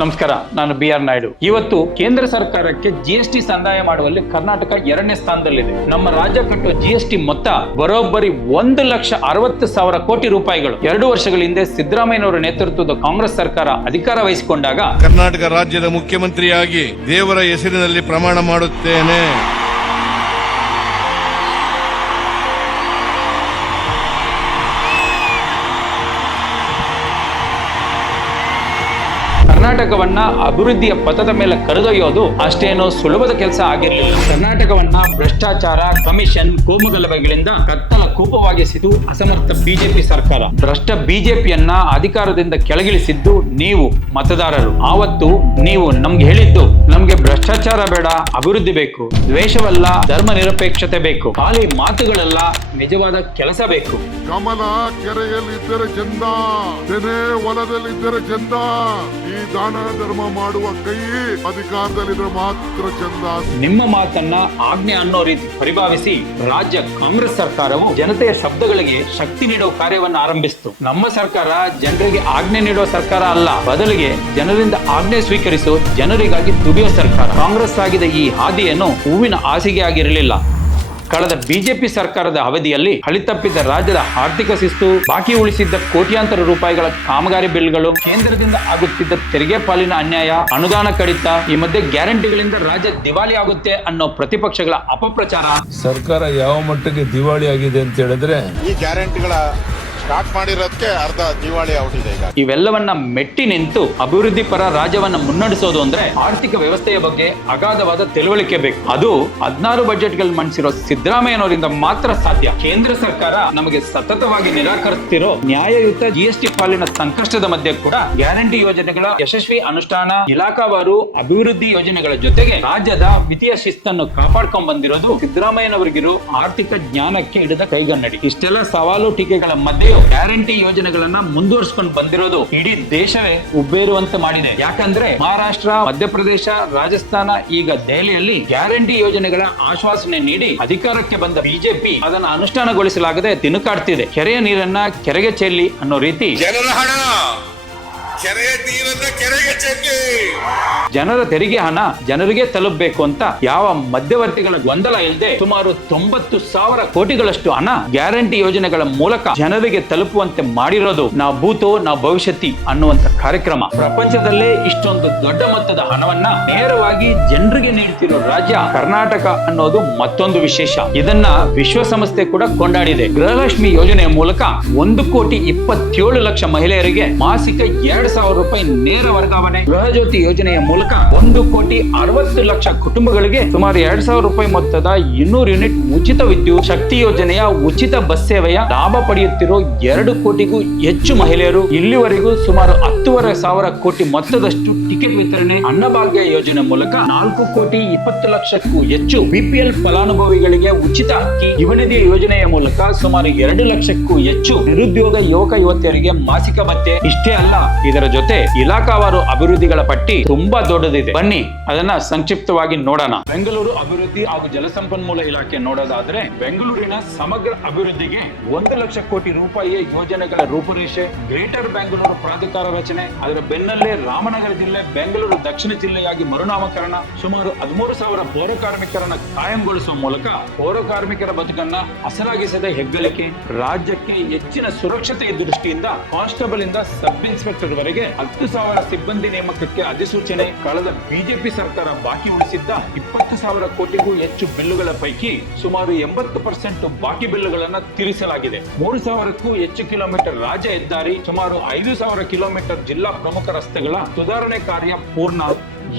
ನಮಸ್ಕಾರ, ನಾನು BR ನಾಯ್ಡು. ಇವತ್ತು ಕೇಂದ್ರ ಸರ್ಕಾರಕ್ಕೆ GST ಸಂದಾಯ ಮಾಡುವಲ್ಲಿ ಕರ್ನಾಟಕ 2ನೇ ಸ್ಥಾನದಲ್ಲಿದೆ. ನಮ್ಮ ರಾಜ್ಯ ಕಟ್ಟುವ GST ಮೊತ್ತ ಬರೋಬ್ಬರಿ 1,60,000 ಕೋಟಿ ರೂಪಾಯಿಗಳು. 2 ವರ್ಷಗಳ ಹಿಂದೆ ಸಿದ್ದರಾಮಯ್ಯನವರ ನೇತೃತ್ವದ ಕಾಂಗ್ರೆಸ್ ಸರ್ಕಾರ ಅಧಿಕಾರ ವಹಿಸಿಕೊಂಡಾಗ ಕರ್ನಾಟಕ ರಾಜ್ಯದ ಮುಖ್ಯಮಂತ್ರಿಯಾಗಿ ದೇವರ ಹೆಸರಿನಲ್ಲಿ ಪ್ರಮಾಣ ಮಾಡುತ್ತೇನೆ. ಕರ್ನಾಟಕವನ್ನ ಅಭಿವೃದ್ಧಿಯ ಪಥದ ಮೇಲೆ ಕರೆದೊಯ್ಯೋದು ಅಷ್ಟೇನೋ ಸುಲಭದ ಕೆಲಸ ಆಗಿರಲಿಲ್ಲ. ಕರ್ನಾಟಕವನ್ನ ಭ್ರಷ್ಟಾಚಾರ, ಕಮಿಷನ್, ಕೋಮುಗಲಭೆಗಳಿಂದ ಕತ್ತಲ ಕೂಪವಾಗಿಸಿದ್ದು ಅಸಮರ್ಥ ಬಿಜೆಪಿ ಸರ್ಕಾರ. ಭ್ರಷ್ಟ ಬಿಜೆಪಿಯನ್ನ ಅಧಿಕಾರದಿಂದ ಕೆಳಗಿಳಿಸಿದ್ದು ನೀವು ಮತದಾರರು. ಆವತ್ತು ನೀವು ನಮ್ಗೆ ಹೇಳಿದ್ದು, ನಮ್ಗೆ ಭ್ರಷ್ಟಾಚಾರ ಬೇಡ, ಅಭಿವೃದ್ಧಿ ಬೇಕು, ದ್ವೇಷವಲ್ಲ, ಧರ್ಮ ನಿರಪೇಕ್ಷತೆ ಬೇಕು, ಖಾಲಿ ಮಾತುಗಳಲ್ಲ, ನಿಜವಾದ ಕೆಲಸ ಬೇಕು. ಕಮಲ ಕೆರೆಯಲ್ಲಿದ್ದರೆ ಚಂದ, ತೆನೆ ಹೊಲದಲ್ಲಿದ್ದರೆ ಚಂದ, ಈ ದಾನ ಧರ್ಮ ಮಾಡುವ ಕೈ ಅಧಿಕಾರದಲ್ಲಿದ್ರೆ ಮಾತ್ರ ಚಂದ. ನಿಮ್ಮ ಮಾತನ್ನ ಆಜ್ಞೆ ಅನ್ನೋ ರೀತಿ ಪರಿಭಾವಿಸಿ ರಾಜ್ಯ ಕಾಂಗ್ರೆಸ್ ಸರ್ಕಾರವು ಜನತೆಯ ಶಬ್ದಗಳಿಗೆ ಶಕ್ತಿ ನೀಡುವ ಕಾರ್ಯವನ್ನು ಆರಂಭಿಸಿತು. ನಮ್ಮ ಸರ್ಕಾರ ಜನರಿಗೆ ಆಜ್ಞೆ ನೀಡುವ ಸರ್ಕಾರ ಅಲ್ಲ, ಬದಲಿಗೆ ಜನರಿಂದ ಆಜ್ಞೆ ಸ್ವೀಕರಿಸೋ, ಜನರಿಗಾಗಿ ದುಡಿಯೋ ಸರ್ಕಾರ. ಕಾಂಗ್ರೆಸ್ ಆಗಿದ ಈ ಹಾದಿಯನ್ನು ಹೂವಿನ ಹಾಸಿಗೆ ಆಗಿರಲಿಲ್ಲ. ಕಳೆದ ಬಿಜೆಪಿ ಸರ್ಕಾರದ ಅವಧಿಯಲ್ಲಿ ಹಳಿತಪ್ಪಿದ್ದ ರಾಜ್ಯದ ಆರ್ಥಿಕ ಶಿಸ್ತು, ಬಾಕಿ ಉಳಿಸಿದ್ದ ಕೋಟ್ಯಾಂತರ ರೂಪಾಯಿಗಳ ಕಾಮಗಾರಿ ಬಿಲ್ಗಳು, ಕೇಂದ್ರದಿಂದ ಆಗುತ್ತಿದ್ದ ತೆರಿಗೆ ಪಾಲಿನ ಅನ್ಯಾಯ, ಅನುದಾನ ಕಡಿತ, ಈ ಮಧ್ಯೆ ಗ್ಯಾರಂಟಿಗಳಿಂದ ರಾಜ್ಯ ದಿವಾಳಿ ಆಗುತ್ತೆ ಅನ್ನೋ ಪ್ರತಿಪಕ್ಷಗಳ ಅಪಪ್ರಚಾರ. ಸರ್ಕಾರ ಯಾವ ಮಟ್ಟಿಗೆ ದಿವಾಳಿ ಆಗಿದೆ ಅಂತ ಹೇಳಿದ್ರೆ, ಈ ಗ್ಯಾರಂಟಿಗಳ ಸ್ಟಾರ್ಟ್ ಮಾಡಿರೋದಕ್ಕೆ ಅರ್ಧ ದಿವಾಳಿ ಔಟಿದೆ. ಈಗ ಇವೆಲ್ಲವನ್ನ ಮೆಟ್ಟಿ ನಿಂತು ಅಭಿವೃದ್ಧಿ ಪರ ರಾಜ್ಯವನ್ನ ಮುನ್ನಡೆಸೋದು ಅಂದ್ರೆ ಆರ್ಥಿಕ ವ್ಯವಸ್ಥೆಯ ಬಗ್ಗೆ ಅಗಾಧವಾದ ತಿಳುವಳಿಕೆ ಬೇಕು. ಅದು 16 ಬಜೆಟ್ಗಳು ಮಂಡಿಸಿರೋ ಸಿದ್ದರಾಮಯ್ಯನವರಿಂದ ಮಾತ್ರ ಸಾಧ್ಯ. ಕೇಂದ್ರ ಸರ್ಕಾರ ನಮಗೆ ಸತತವಾಗಿ ನಿರಾಕರಿಸುತ್ತಿರೋ ನ್ಯಾಯಯುತ GST ಪಾಲಿನ ಸಂಕಷ್ಟದ ಮಧ್ಯೆ ಕೂಡ ಗ್ಯಾರಂಟಿ ಯೋಜನೆಗಳ ಯಶಸ್ವಿ ಅನುಷ್ಠಾನ, ಇಲಾಖಾವಾರು ಅಭಿವೃದ್ಧಿ ಯೋಜನೆಗಳ ಜೊತೆಗೆ ರಾಜ್ಯದ ವಿತ್ತೀಯ ಶಿಸ್ತನ್ನು ಕಾಪಾಡ್ಕೊಂಡ್ ಬಂದಿರೋದು ಸಿದ್ದರಾಮಯ್ಯನವರಿಗಿರೋ ಆರ್ಥಿಕ ಜ್ಞಾನಕ್ಕೆ ಹಿಡಿದ ಕೈಗನ್ನಡಿ. ಇಷ್ಟೆಲ್ಲ ಸವಾಲು ಟೀಕೆಗಳ ಮಧ್ಯೆ ಗ್ಯಾರಂಟಿ ಯೋಜನೆಗಳನ್ನ ಮುಂದುವರಿಸಿಕೊಂಡು ಬಂದಿರೋದು ಇಡೀ ದೇಶವೇ ಉಬ್ಬೇರುವಂತೆ ಮಾಡಿದೆ. ಯಾಕಂದ್ರೆ ಮಹಾರಾಷ್ಟ್ರ, ಮಧ್ಯಪ್ರದೇಶ, ರಾಜಸ್ಥಾನ, ಈಗ ದೆಹಲಿಯಲ್ಲಿ ಗ್ಯಾರಂಟಿ ಯೋಜನೆಗಳ ಆಶ್ವಾಸನೆ ನೀಡಿ ಅಧಿಕಾರಕ್ಕೆ ಬಂದ ಬಿಜೆಪಿ ಅದನ್ನು ಅನುಷ್ಠಾನಗೊಳಿಸಲಾಗದೆ ತಿನುಕಾಡ್ತಿದೆ. ಕೆರೆಯ ನೀರನ್ನ ಕೆರೆಗೆ ಚೆಲ್ಲಿ ಅನ್ನೋ ರೀತಿ ಜನರ ಹಣ ಕೆರೆಯ ನೀರನ್ನ ಕೆರೆಗೆ ಚೆಲ್ಲಿ, ಜನರ ತೆರಿಗೆ ಹಣ ಜನರಿಗೆ ತಲುಪಬೇಕು ಅಂತ ಯಾವ ಮಧ್ಯವರ್ತಿಗಳ ಗೊಂದಲ ಇಲ್ಲದೆ ಸುಮಾರು 90,000 ಕೋಟಿಗಳಷ್ಟು ಹಣ ಗ್ಯಾರಂಟಿ ಯೋಜನೆಗಳ ಮೂಲಕ ಜನರಿಗೆ ತಲುಪುವಂತೆ ಮಾಡಿರೋದು ನಾವು ಭೂತೋ ನಾವು ಭವಿಷ್ಯತಿ ಅನ್ನುವಂತ ಕಾರ್ಯಕ್ರಮ. ಪ್ರಪಂಚದಲ್ಲೇ ಇಷ್ಟೊಂದು ದೊಡ್ಡ ಮೊತ್ತದ ಹಣವನ್ನ ನೇರವಾಗಿ ಜನರಿಗೆ ನೀಡುತ್ತಿರೋ ರಾಜ್ಯ ಕರ್ನಾಟಕ ಅನ್ನೋದು ಮತ್ತೊಂದು ವಿಶೇಷ. ಇದನ್ನ ವಿಶ್ವಸಂಸ್ಥೆ ಕೂಡ ಕೊಂಡಾಡಿದೆ. ಗೃಹಲಕ್ಷ್ಮಿ ಯೋಜನೆಯ ಮೂಲಕ 1,27,00,000 ಮಹಿಳೆಯರಿಗೆ ಮಾಸಿಕ 2,000 ರೂಪಾಯಿ ನೇರ ವರ್ಗಾವಣೆ. ಗೃಹಜ್ಯೋತಿ ಯೋಜನೆಯ ಮೂಲಕ 1,60,00,000 ಕುಟುಂಬಗಳಿಗೆ ಸುಮಾರು 2,000 ರೂಪಾಯಿ ಮೊತ್ತದ 200 ಯೂನಿಟ್ ಉಚಿತ ವಿದ್ಯುತ್. ಶಕ್ತಿ ಯೋಜನೆಯ ಉಚಿತ ಬಸ್ ಸೇವೆಯ ಲಾಭ ಪಡೆಯುತ್ತಿರೋ 2 ಕೋಟಿಗೂ ಹೆಚ್ಚು ಮಹಿಳೆಯರು. ಇಲ್ಲಿವರೆಗೂ ಸುಮಾರು 10,500 ಕೋಟಿ ಮೊತ್ತದಷ್ಟು ಟಿಕೆಟ್ ವಿತರಣೆ. ಅನ್ನಭಾಗ್ಯ ಯೋಜನೆ ಮೂಲಕ 4,20,00,000ಕ್ಕೂ ಹೆಚ್ಚು BPL ಫಲಾನುಭವಿಗಳಿಗೆ ಉಚಿತ ಅಕ್ಕಿ. ಯುವನಿಧಿ ಯೋಜನೆಯ ಮೂಲಕ ಸುಮಾರು 2 ಲಕ್ಷಕ್ಕೂ ಹೆಚ್ಚು ನಿರುದ್ಯೋಗ ಯುವಕ ಯುವತಿಯರಿಗೆ ಮಾಸಿಕ ಭತ್ಯೆ. ಇಷ್ಟೇ ಅಲ್ಲ, ಇದರ ಜೊತೆ ಇಲಾಖಾವಾರು ಅಭಿವೃದ್ಧಿಗಳ ಪಟ್ಟಿ ತುಂಬಾ ದೊಡ್ಡದಿದೆ. ಬನ್ನಿ ಅದನ್ನ ಸಂಕ್ಷಿಪ್ತವಾಗಿ ನೋಡೋಣ. ಬೆಂಗಳೂರು ಅಭಿವೃದ್ಧಿ ಹಾಗೂ ಜಲಸಂಪನ್ಮೂಲ ಇಲಾಖೆ ನೋಡೋದಾದ್ರೆ, ಬೆಂಗಳೂರಿನ ಸಮಗ್ರ ಅಭಿವೃದ್ಧಿಗೆ 1 ಲಕ್ಷ ಕೋಟಿ ರೂಪಾಯಿಯ ಯೋಜನೆಗಳ ರೂಪುರೇಷೆ. ಗ್ರೇಟರ್ ಬೆಂಗಳೂರು ಪ್ರಾಧಿಕಾರ ರಚನೆ, ಅದರ ಬೆನ್ನಲ್ಲೇ ರಾಮನಗರ ಜಿಲ್ಲೆ ಬೆಂಗಳೂರು ದಕ್ಷಿಣ ಜಿಲ್ಲೆಯಾಗಿ ಮರುನಾಮಕರಣ. ಸುಮಾರು 13,000 ಪೌರ ಕಾರ್ಮಿಕರನ್ನ ಕಾಯಂಗೊಳಿಸುವ ಮೂಲಕ ಪೌರ ಕಾರ್ಮಿಕರ ಬದುಕನ್ನ ಹಸನಾಗಿಸದೆ ಹೆಗ್ಗಳಿಕೆ. ರಾಜ್ಯಕ್ಕೆ ಹೆಚ್ಚಿನ ಸುರಕ್ಷತೆಯ ದೃಷ್ಟಿಯಿಂದ ಕಾನ್ಸ್ಟೇಬಲ್ ಇಂದ ಸಬ್ ಇನ್ಸ್ಪೆಕ್ಟರ್ ವರೆಗೆ 10,000 ಸಿಬ್ಬಂದಿ ನೇಮಕಕ್ಕೆ ಅಧಿಸೂಚನೆ. ಕಳೆದ ಬಿಜೆಪಿ ಸರ್ಕಾರ ಬಾಕಿ ಉಳಿಸಿದ್ದ 20,000 ಕೋಟಿಗೂ ಹೆಚ್ಚು ಬಿಲ್ಲುಗಳ ಪೈಕಿ ಸುಮಾರು 80% ಬಾಕಿ ಬಿಲ್ಲುಗಳನ್ನ ತೀರಿಸಲಾಗಿದೆ. 3,000ಕ್ಕೂ ಹೆಚ್ಚು ಕಿಲೋಮೀಟರ್ ರಾಜ್ಯ ಹೆದ್ದಾರಿ, ಸುಮಾರು 5,000 ಕಿಲೋಮೀಟರ್ ಜಿಲ್ಲಾ ಪ್ರಮುಖ ರಸ್ತೆಗಳ ಸುಧಾರಣೆ ಕಾರ್ಯ ಪೂರ್ಣ.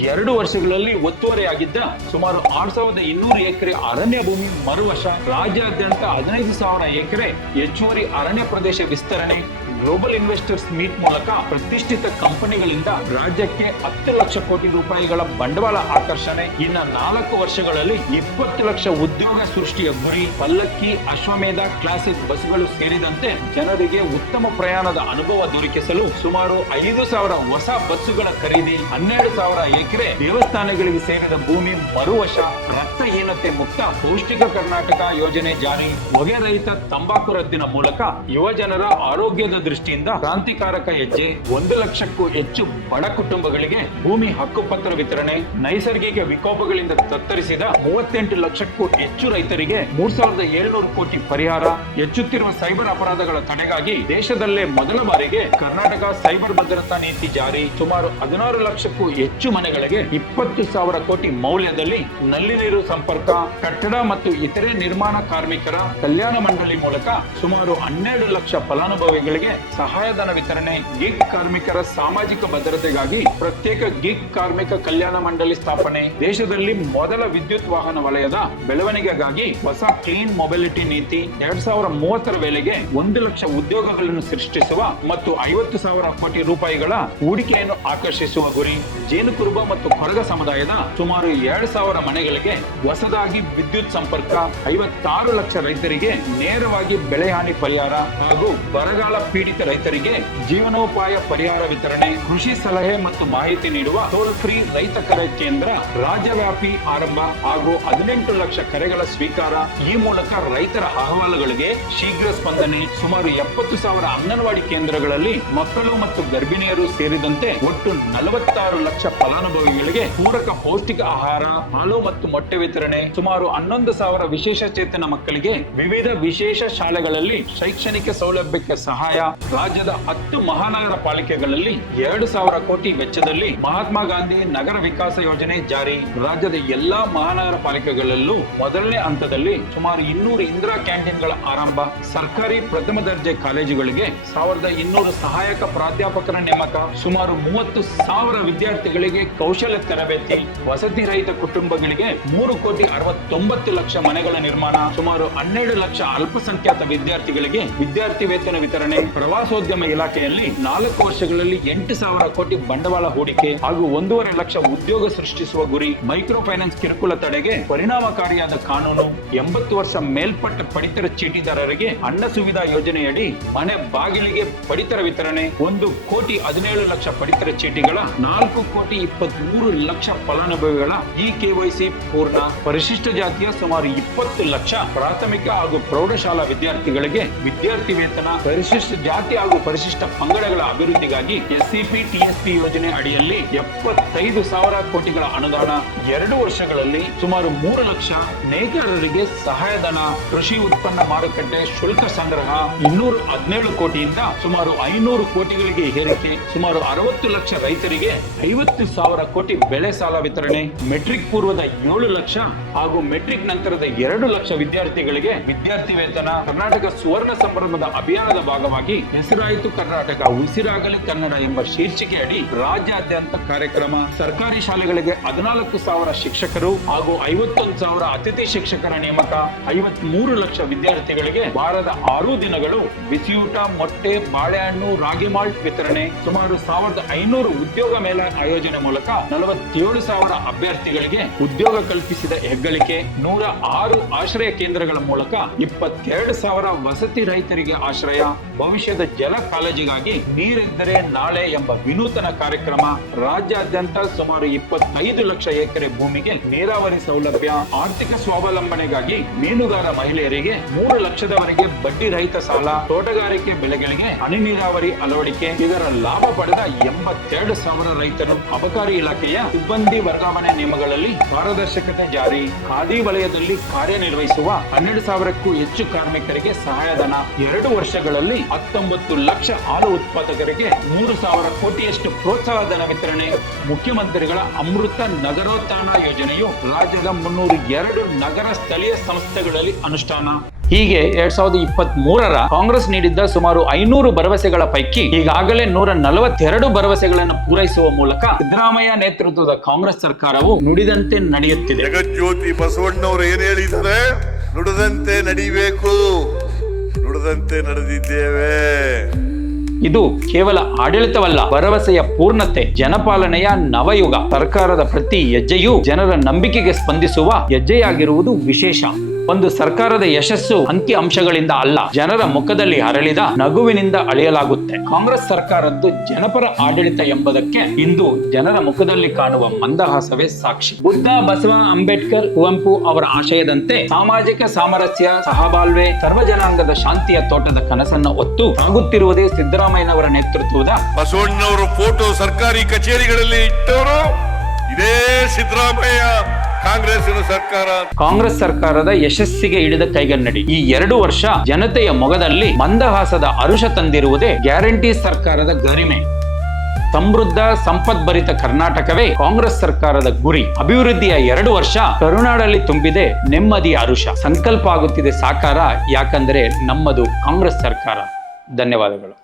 2 ವರ್ಷಗಳಲ್ಲಿ ಒತ್ತುವರಿಯಾಗಿದ್ದ ಸುಮಾರು 6,200 ಎಕರೆ ಅರಣ್ಯ ಭೂಮಿ ಮರುವಶ. ರಾಜ್ಯಾದ್ಯಂತ 15,000 ಎಕರೆ ಹೆಚ್ಚುವರಿ ಅರಣ್ಯ ಪ್ರದೇಶ ವಿಸ್ತರಣೆ. ಗ್ಲೋಬಲ್ ಇನ್ವೆಸ್ಟರ್ಸ್ ಮೀಟ್ ಮೂಲಕ ಪ್ರತಿಷ್ಠಿತ ಕಂಪನಿಗಳಿಂದ ರಾಜ್ಯಕ್ಕೆ 10 ಲಕ್ಷ ಕೋಟಿ ರೂಪಾಯಿಗಳ ಬಂಡವಾಳ ಆಕರ್ಷಣೆ. ಇನ್ನ 4 ವರ್ಷಗಳಲ್ಲಿ 20 ಲಕ್ಷ ಉದ್ಯೋಗ ಸೃಷ್ಟಿಯ ಗುರಿ. ಪಲ್ಲಕ್ಕಿ, ಅಶ್ವಮೇಧ, ಕ್ಲಾಸಿಕ್ ಬಸ್ಗಳು ಸೇರಿದಂತೆ ಜನರಿಗೆ ಉತ್ತಮ ಪ್ರಯಾಣದ ಅನುಭವ ದೊರಕಿಸಲು ಸುಮಾರು 5,000 ಹೊಸ ಬಸ್ಸುಗಳ ಖರೀದಿ. 12,000 ಎಕರೆ ದೇವಸ್ಥಾನಗಳಿಗೆ ಸೇರಿದ ಭೂಮಿ ಮರುವಶ. ರಕ್ತಹೀನತೆ ಮುಕ್ತ ಪೌಷ್ಟಿಕ ಕರ್ನಾಟಕ ಯೋಜನೆ ಜಾರಿ. ಹೊಗೆ ರಹಿತ ತಂಬಾಕು ರದ್ದಿನ ಮೂಲಕ ಯುವ ಜನರ ಆರೋಗ್ಯದ ದೃಷ್ಟಿಯಿಂದ ಕ್ರಾಂತಿಕಾರಕ ಹೆಜ್ಜೆ. 1 ಲಕ್ಷಕ್ಕೂ ಹೆಚ್ಚು ಬಡ ಕುಟುಂಬಗಳಿಗೆ ಭೂಮಿ ಹಕ್ಕುಪತ್ರ ವಿತರಣೆ. ನೈಸರ್ಗಿಕ ವಿಕೋಪಗಳಿಂದ ತತ್ತರಿಸಿದ 38 ಲಕ್ಷಕ್ಕೂ ಹೆಚ್ಚು ರೈತರಿಗೆ 3700 ಕೋಟಿ ಪರಿಹಾರ. ಹೆಚ್ಚುತ್ತಿರುವ ಸೈಬರ್ ಅಪರಾಧಗಳ ತಡೆಗಾಗಿ ದೇಶದಲ್ಲೇ ಮೊದಲ ಬಾರಿಗೆ ಕರ್ನಾಟಕ ಸೈಬರ್ ಭದ್ರತಾ ನೀತಿ ಜಾರಿ. ಸುಮಾರು 16 ಲಕ್ಷಕ್ಕೂ ಹೆಚ್ಚು ಮನೆಗಳಿಗೆ 20,000 ಕೋಟಿ ಮೌಲ್ಯದಲ್ಲಿ ನಲ್ಲಿ ನೀರು ಸಂಪರ್ಕ. ಕಟ್ಟಡ ಮತ್ತು ಇತರೆ ನಿರ್ಮಾಣ ಕಾರ್ಮಿಕರ ಕಲ್ಯಾಣ ಮಂಡಳಿ ಮೂಲಕ ಸುಮಾರು 12 ಲಕ್ಷ ಫಲಾನುಭವಿಗಳಿಗೆ ಸಹಾಯಧನ ವಿತರಣೆ. ಗಿಗ್ ಕಾರ್ಮಿಕರ ಸಾಮಾಜಿಕ ಭದ್ರತೆಗಾಗಿ ಪ್ರತ್ಯೇಕ ಗಿಗ್ ಕಾರ್ಮಿಕ ಕಲ್ಯಾಣ ಮಂಡಳಿ ಸ್ಥಾಪನೆ. ದೇಶದಲ್ಲಿ ಮೊದಲ ವಿದ್ಯುತ್ ವಾಹನ ವಲಯದ ಬೆಳವಣಿಗೆಗಾಗಿ ಹೊಸ ಕ್ಲೀನ್ ಮೊಬಿಲಿಟಿ ನೀತಿ. 2030 ವೇಳೆಗೆ 1 ಲಕ್ಷ ಉದ್ಯೋಗಗಳನ್ನು ಸೃಷ್ಟಿಸುವ ಮತ್ತು 50,000 ಕೋಟಿ ರೂಪಾಯಿಗಳ ಹೂಡಿಕೆಯನ್ನು ಆಕರ್ಷಿಸುವ ಗುರಿ. ಜೇನುಕುರುಬ ಮತ್ತು ಕೊರಗ ಸಮುದಾಯದ ಸುಮಾರು 2,000 ಮನೆಗಳಿಗೆ ಹೊಸದಾಗಿ ವಿದ್ಯುತ್ ಸಂಪರ್ಕ. 56 ಲಕ್ಷ ರೈತರಿಗೆ ನೇರವಾಗಿ ಬೆಳೆ ಹಾನಿ ಪರಿಹಾರ ಹಾಗೂ ಬರಗಾಲ ಪೀಡಿತ ರೈತರಿಗೆ ಜೀವನೋಪಾಯ ಪರಿಹಾರ ವಿತರಣೆ. ಕೃಷಿ ಸಲಹೆ ಮತ್ತು ಮಾಹಿತಿ ನೀಡುವ ಟೋಲ್ ಫ್ರೀ ರೈತ ಕರೆ ಕೇಂದ್ರ ರಾಜ್ಯವ್ಯಾಪಿ ಆರಂಭ ಹಾಗೂ 18 ಲಕ್ಷ ಕರೆಗಳ ಸ್ವೀಕಾರ. ಈ ಮೂಲಕ ರೈತರ ಅಹವಾಲುಗಳಿಗೆ ಶೀಘ್ರ ಸ್ಪಂದನೆ. ಸುಮಾರು 70,000 ಅಂಗನವಾಡಿ ಕೇಂದ್ರಗಳಲ್ಲಿ ಮಕ್ಕಳು ಮತ್ತು ಗರ್ಭಿಣಿಯರು ಸೇರಿದಂತೆ ಒಟ್ಟು 46 ಲಕ್ಷ ಫಲಾನುಭವಿಗಳಿಗೆ ಪೂರಕ ಪೌಷ್ಟಿಕ ಆಹಾರ, ಹಾಲು ಮತ್ತು ಮೊಟ್ಟೆ ವಿತರಣೆ. ಸುಮಾರು 11,000 ವಿಶೇಷ ಚೇತನ ಮಕ್ಕಳಿಗೆ ವಿವಿಧ ವಿಶೇಷ ಶಾಲೆಗಳಲ್ಲಿ ಶೈಕ್ಷಣಿಕ ಸೌಲಭ್ಯಕ್ಕೆ ಸಹಾಯ. ರಾಜ್ಯದ 10 ಮಹಾನಗರ ಪಾಲಿಕೆಗಳಲ್ಲಿ 2,000 ಕೋಟಿ ವೆಚ್ಚದಲ್ಲಿ ಮಹಾತ್ಮ ಗಾಂಧಿ ನಗರ ವಿಕಾಸ ಯೋಜನೆ ಜಾರಿ. ರಾಜ್ಯದ ಎಲ್ಲಾ ಮಹಾನಗರ ಪಾಲಿಕೆಗಳಲ್ಲೂ ಮೊದಲನೇ ಹಂತದಲ್ಲಿ ಸುಮಾರು 200 ಇಂದಿರಾ ಕ್ಯಾಂಟೀನ್ಗಳ ಆರಂಭ. ಸರ್ಕಾರಿ ಪ್ರಥಮ ದರ್ಜೆ ಕಾಲೇಜುಗಳಿಗೆ 1,200 ಸಹಾಯಕ ಪ್ರಾಧ್ಯಾಪಕರ ನೇಮಕ. ಸುಮಾರು 30,000 ವಿದ್ಯಾರ್ಥಿಗಳಿಗೆ ಕೌಶಲ್ಯ ತರಬೇತಿ. ವಸತಿ ರಹಿತ ಕುಟುಂಬಗಳಿಗೆ 3,69 ಲಕ್ಷ ಮನೆಗಳ ನಿರ್ಮಾಣ. ಸುಮಾರು 12 ಲಕ್ಷ ಅಲ್ಪಸಂಖ್ಯಾತ ವಿದ್ಯಾರ್ಥಿಗಳಿಗೆ ವಿದ್ಯಾರ್ಥಿ ವೇತನ ವಿತರಣೆ. ಪ್ರವಾಸೋದ್ಯಮ ಇಲಾಖೆಯಲ್ಲಿ 4 ವರ್ಷಗಳಲ್ಲಿ 8,000 ಕೋಟಿ ಬಂಡವಾಳ ಹೂಡಿಕೆ ಹಾಗೂ 1.5 ಲಕ್ಷ ಉದ್ಯೋಗ ಸೃಷ್ಟಿಸುವ ಗುರಿ. ಮೈಕ್ರೋ ಫೈನಾನ್ಸ್ ಕಿರುಕುಳ ತಡೆಗೆ ಪರಿಣಾಮಕಾರಿಯಾದ ಕಾನೂನು. 80 ವರ್ಷ ಮೇಲ್ಪಟ್ಟ ಪಡಿತರ ಚೀಟಿದಾರರಿಗೆ ಅನ್ನ ಸುವಿಧಾ ಯೋಜನೆಯಡಿ ಮನೆ ಬಾಗಿಲಿಗೆ ಪಡಿತರ ವಿತರಣೆ. 1,17 ಲಕ್ಷ ಪಡಿತರ ಚೀಟಿಗಳ 4,23 ಲಕ್ಷ ಫಲಾನುಭವಿಗಳ KYC ಪೂರ್ಣ. ಪರಿಶಿಷ್ಟ ಜಾತಿಯ ಸುಮಾರು 20 ಲಕ್ಷ ಪ್ರಾಥಮಿಕ ಹಾಗೂ ಪ್ರೌಢಶಾಲಾ ವಿದ್ಯಾರ್ಥಿಗಳಿಗೆ ವಿದ್ಯಾರ್ಥಿ ವೇತನ. ಪರಿಶಿಷ್ಟ ಜಾತಿ ಹಾಗೂ ಪರಿಶಿಷ್ಟ ಪಂಗಡಗಳ ಅಭಿವೃದ್ಧಿಗಾಗಿ SCP TSP ಯೋಜನೆ ಅಡಿಯಲ್ಲಿ 75,000 ಕೋಟಿಗಳ ಅನುದಾನ. 2 ವರ್ಷಗಳಲ್ಲಿ ಸುಮಾರು 3 ಲಕ್ಷ ನೇಕಾರರಿಗೆ ಸಹಾಯಧನ. ಕೃಷಿ ಉತ್ಪನ್ನ ಮಾರುಕಟ್ಟೆ ಶುಲ್ಕ ಸಂಗ್ರಹ 217 ಕೋಟಿಯಿಂದ ಸುಮಾರು 500 ಕೋಟಿಗಳಿಗೆ ಏರಿಕೆ. ಸುಮಾರು 60 ಲಕ್ಷ ರೈತರಿಗೆ 50,000 ಕೋಟಿ ಬೆಳೆ ಸಾಲ ವಿತರಣೆ. ಮೆಟ್ರಿಕ್ ಪೂರ್ವದ 7 ಲಕ್ಷ ಹಾಗೂ ಮೆಟ್ರಿಕ್ ನಂತರದ 2 ಲಕ್ಷ ವಿದ್ಯಾರ್ಥಿಗಳಿಗೆ ವಿದ್ಯಾರ್ಥಿ ವೇತನ. ಕರ್ನಾಟಕ ಸುವರ್ಣ ಸಂಭ್ರಮದ ಅಭಿಯಾನದ ಭಾಗವಾಗಿ ಹೆಸರಾಯಿತು ಕರ್ನಾಟಕ ಉಸಿರಾಗಲಿ ಕನ್ನಡ ಎಂಬ ಶೀರ್ಷಿಕೆ ಅಡಿ ರಾಜ್ಯಾದ್ಯಂತ ಕಾರ್ಯಕ್ರಮ. ಸರ್ಕಾರಿ ಶಾಲೆಗಳಿಗೆ 14,000 ಶಿಕ್ಷಕರು ಹಾಗೂ 51,000 ಅತಿಥಿ ಶಿಕ್ಷಕರ ನೇಮಕ. 53 ಲಕ್ಷ ವಿದ್ಯಾರ್ಥಿಗಳಿಗೆ ವಾರದ 6 ದಿನಗಳು ಬಿಸಿಯೂಟ, ಮೊಟ್ಟೆ, ಬಾಳೆಹಣ್ಣು, ರಾಗಿ ಮಾಲ್ಟ್ ವಿತರಣೆ. ಸುಮಾರು 1,500 ಉದ್ಯೋಗ ಮೇಳ ಆಯೋಜನೆ ಮೂಲಕ 47,000 ಅಭ್ಯರ್ಥಿಗಳಿಗೆ ಉದ್ಯೋಗ ಕಲ್ಪಿಸಿದ ಹೆಗ್ಗಳಿಕೆ. 106 ಆಶ್ರಯ ಕೇಂದ್ರಗಳ ಮೂಲಕ 22,000 ವಸತಿ ರೈತರಿಗೆ ಆಶ್ರಯ. ಭವಿಷ್ಯದ ಜಲ ಕಾಳಜಿಗಾಗಿ ನೀರೆಂದರೆ ನಾಳೆ ಎಂಬ ವಿನೂತನ ಕಾರ್ಯಕ್ರಮ. ರಾಜ್ಯಾದ್ಯಂತ ಸುಮಾರು 25 ಲಕ್ಷ ಎಕರೆ ಭೂಮಿಗೆ ನೀರಾವರಿ ಸೌಲಭ್ಯ. ಆರ್ಥಿಕ ಸ್ವಾವಲಂಬನೆಗಾಗಿ ಮೀನುಗಾರ ಮಹಿಳೆಯರಿಗೆ 3 ಲಕ್ಷದವರೆಗೆ ಬಡ್ಡಿ ರಹಿತ ಸಾಲ. ತೋಟಗಾರಿಕೆ ಬೆಳೆಗಳಿಗೆ ಹನಿ ನೀರಾವರಿ ಅಳವಡಿಕೆ. ಇದರ ಲಾಭ ಪಡೆದ 82,000 ರೈತರು. ಅಬಕಾರಿ ಇಲಾಖೆಯ ಸಿಬ್ಬಂದಿ ವರ್ಗಾವಣೆ ನಿಯಮಗಳಲ್ಲಿ ಪಾರದರ್ಶಕತೆ ಜಾರಿ. ಖಾದಿ ವಲಯದಲ್ಲಿ ಕಾರ್ಯನಿರ್ವಹಿಸುವ 12,000ಕ್ಕೂ ಹೆಚ್ಚು ಕಾರ್ಮಿಕರಿಗೆ ಸಹಾಯಧನ. 2 ವರ್ಷಗಳಲ್ಲಿ 19 ಲಕ್ಷ ಹಾಲು ಉತ್ಪಾದಕರಿಗೆ 3,000 ಕೋಟಿಯಷ್ಟು ಪ್ರೋತ್ಸಾಹಧನ ವಿತರಣೆ. ಮುಖ್ಯಮಂತ್ರಿಗಳ ಅಮೃತ ನಗರೋತ್ಥಾನ ಯೋಜನೆಯು ರಾಜ್ಯದ 302 ನಗರ ಸ್ಥಳೀಯ ಸಂಸ್ಥೆಗಳಲ್ಲಿ ಅನುಷ್ಠಾನ. ಹೀಗೆ 2023ರ ಕಾಂಗ್ರೆಸ್ ನೀಡಿದ್ದ ಸುಮಾರು 500 ಭರವಸೆಗಳ ಪೈಕಿ ಈಗಾಗಲೇ 142 ಭರವಸೆಗಳನ್ನು ಪೂರೈಸುವ ಮೂಲಕ ಸಿದ್ದರಾಮಯ್ಯ ನೇತೃತ್ವದ ಕಾಂಗ್ರೆಸ್ ಸರ್ಕಾರವು ನುಡಿದಂತೆ ನಡೆಯುತ್ತಿದೆ. ಜಗಜ್ಯೋತಿ ಬಸವಣ್ಣವರು ಏನ್ ಹೇಳಿದ್ದಾರೆ? ನುಡಿದಂತೆ ನಡಿಬೇಕು, ನುಡಿದಂತೆ ನಡೆದಿದ್ದೇವೆ. ಇದು ಕೇವಲ ಆಡಳಿತವಲ್ಲ, ಭರವಸೆಯ ಪೂರ್ಣತೆ, ಜನಪಾಲನೆಯ ನವಯುಗ. ಸರ್ಕಾರದ ಪ್ರತಿ ಹೆಜ್ಜೆಯೂ ಜನರ ನಂಬಿಕೆಗೆ ಸ್ಪಂದಿಸುವ ಹೆಜ್ಜೆಯಾಗಿರುವುದು ವಿಶೇಷ. ಒಂದು ಸರ್ಕಾರದ ಯಶಸ್ಸು ಅಂಕಿ ಅಂಶಗಳಿಂದ ಅಲ್ಲ, ಜನರ ಮುಖದಲ್ಲಿ ಹರಳಿದ ನಗುವಿನಿಂದ ಅಳೆಯಲಾಗುತ್ತೆ. ಕಾಂಗ್ರೆಸ್ ಸರ್ಕಾರದ್ದು ಜನಪರ ಆಡಳಿತ ಎಂಬುದಕ್ಕೆ ಇಂದು ಜನರ ಮುಖದಲ್ಲಿ ಕಾಣುವ ಮಂದಹಾಸವೇ ಸಾಕ್ಷಿ. ಬುದ್ಧ, ಬಸವ, ಅಂಬೇಡ್ಕರ್, ಕುವೆಂಪು ಅವರ ಆಶಯದಂತೆ ಸಾಮಾಜಿಕ ಸಾಮರಸ್ಯ, ಸಹಬಾಳ್ವೆ, ಸರ್ವಜನಾಂಗದ ಶಾಂತಿಯ ತೋಟದ ಕನಸನ್ನು ಹೊತ್ತು ಸಾಗುತ್ತಿರುವುದೇ ಸಿದ್ದರಾಮಯ್ಯನವರ ನೇತೃತ್ವದ ಬಸವಣ್ಣನವರು ಫೋಟೋ ಸರ್ಕಾರಿ ಕಚೇರಿಗಳಲ್ಲಿ ಇಟ್ಟವರು ಇದೇ ಸಿದ್ದರಾಮಯ್ಯ ಕಾಂಗ್ರೆಸ್ಸಿನ ಸರ್ಕಾರ. ಕಾಂಗ್ರೆಸ್ ಸರ್ಕಾರದ ಯಶಸ್ಸಿಗೆ ಹಿಡಿದ ಕೈಗನ್ನಡಿ. ಈ 2 ವರ್ಷ ಜನತೆಯ ಮೊಗದಲ್ಲಿ ಮಂದಹಾಸದ ಅರುಷ ತಂದಿರುವುದೇ ಗ್ಯಾರಂಟಿ ಸರ್ಕಾರದ ಗರಿಮೆ. ಸಮೃದ್ಧ ಸಂಪದ್ಭರಿತ ಕರ್ನಾಟಕವೇ ಕಾಂಗ್ರೆಸ್ ಸರ್ಕಾರದ ಗುರಿ. ಅಭಿವೃದ್ಧಿಯ 2 ವರ್ಷ ಕರುನಾಡಲ್ಲಿ ತುಂಬಿದೆ ನೆಮ್ಮದಿಯ ಅರುಷ. ಸಂಕಲ್ಪ ಆಗುತ್ತಿದೆ ಸಾಕಾರ, ಯಾಕಂದ್ರೆ ನಮ್ಮದು ಕಾಂಗ್ರೆಸ್ ಸರ್ಕಾರ. ಧನ್ಯವಾದಗಳು.